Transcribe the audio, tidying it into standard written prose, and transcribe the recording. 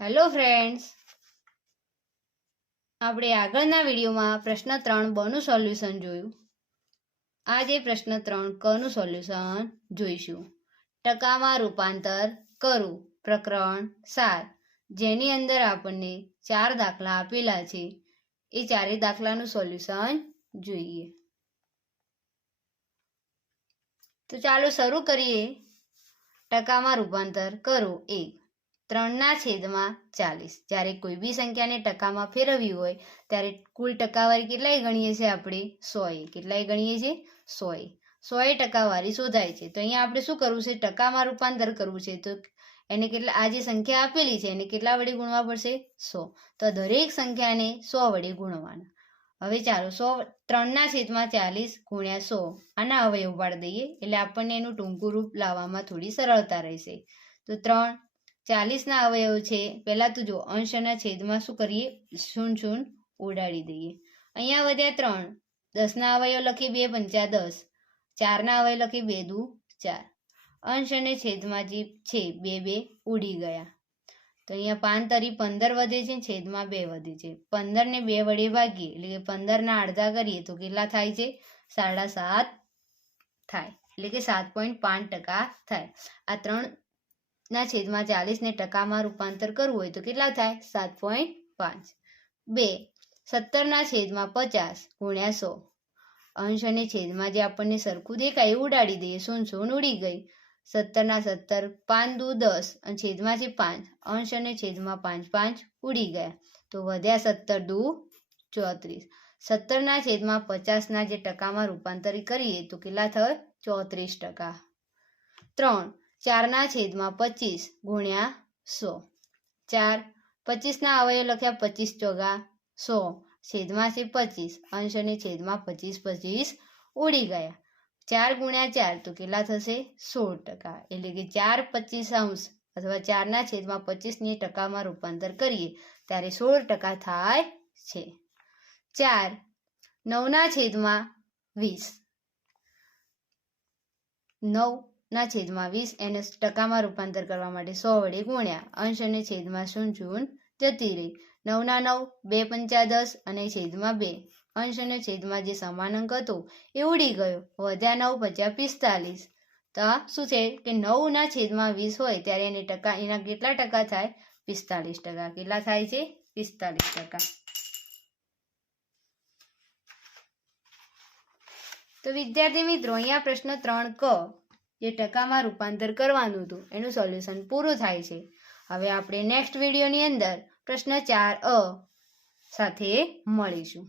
Hello friends, આપણે આગળના વિડીયોમાં પ્રશ્ન 3 બ નું સોલ્યુશન જોયું. આજે પ્રશ્ન 3 ક નું સોલ્યુશન જોઈશું. ટકામાં રૂપાંતર કરવું, પ્રકરણ 7, જેની અંદર આપણને 4 દાખલા આપેલા છે. એ 4 દાખલાનું સોલ્યુશન જોઈએ. તો ચાલો શરૂ કરીએ. ટકામાં રૂપાંતર કરવું. 1. 3/40. જ્યારે કોઈ બી સંખ્યાને ટકામાં ફેરવવી હોય ત્યારે કુલ ટકાવારી કેટલાય ગણીએ છીએ આપણે? 100. કેટલાય ગણીએ છીએ? 100. 100 ટકાવારી શોધાય છે. તો અહીંયા આપણે શું કરવું છે? ટકામાં રૂપાંતર કરવું છે. તો એને કેટલા, આ જે સંખ્યા આપેલી છે એને કેટલા વડે ગુણવા પડશે? 100. તો દરેક સંખ્યાને 100 વડે ગુણવાના. હવે ચાલો 3/40 ગુણ્યા 100 આના અવયવ પાડી દઈએ એટલે આપણને એનું ટૂંકું રૂપ લાવવામાં થોડી સરળતા રહેશે. તો 3/40 અવયવ છે. પહેલા તો જો અંશના છેદમાં શું કરીએ? 0 ઉડાડી દઈએ. અહીંયા વધ્યા 3. 10 અવયવ લખી 2 પંચા 10. 4 અવયવ લખી 2 દુ 4. અંશ અને છેદમાં જે છે 2 ઉડી ગયા. તો અહીંયા 5 તરી 15 વધે છે, છેદમાં 2 વધે છે. 15 ને 2 વડે ભાગીએ એટલે કે 15 અડધા કરીએ તો કેટલા થાય છે? 7.5 થાય, એટલે કે 7.5% થાય. આ 3/40 ને ટકામાં રૂપાંતર કરવું હોય તો કેટલા થાય? 7.5. 2. 17/50 ગુણ્યા 100. અંશ અને છેદમાં જે આપણને સરખું દેખાય એ ઉડાડી દઈએ. 0 ઉડી ગઈ. 17/70 5 દુ 10 અને છેદમાં છે 5. અંશ અને છેદમાં 5 ઉડી ગયા. તો વધ્યા 17 દુ 34. 17/50 જે ટકામાં રૂપાંતરિત કરીએ તો કેટલા થાય? 34%. 3. 4/25 ગુણ્યા 100. 4. 25 અવયવ લખ્યા 25 ચોગા 100. છેદમાં છે 25. અંશ અને છેદમાં 25 ઉડી ગયા. 4 ગુણ્યા 4 તો કેટલા થશે? 16%. એટલે કે 4/25 અથવા 4/25 ની ટકામાં રૂપાંતર કરીએ ત્યારે 16% થાય છે. 4. 9/20. 9/20 એને ટકામાં રૂપાંતર કરવા માટે 100 વડે ગુણ્યા. અંશ અને છેદમાં 0 જતી રહી. 9 9 2 પંચા 10 અને છેદમાં 2. અંશ અને છેદમાં જે સમાન અંક હતો એ ઉડી ગયો. વધ્યા 9 પંચા 45. તો શું છે કે 9/20 હોય ત્યારે એના કેટલા ટકા થાય? 45%. કેટલા થાય છે? 45%. તો વિદ્યાર્થી મિત્રો, અહીંયા પ્રશ્ન 3 ક જે ટકામાં રૂપાંતર કરવાનું હતું એનું સોલ્યુશન પૂરું થાય છે. હવે આપણે નેક્સ્ટ વિડીયોની અંદર પ્રશ્ન 4 અ સાથે મળીશું.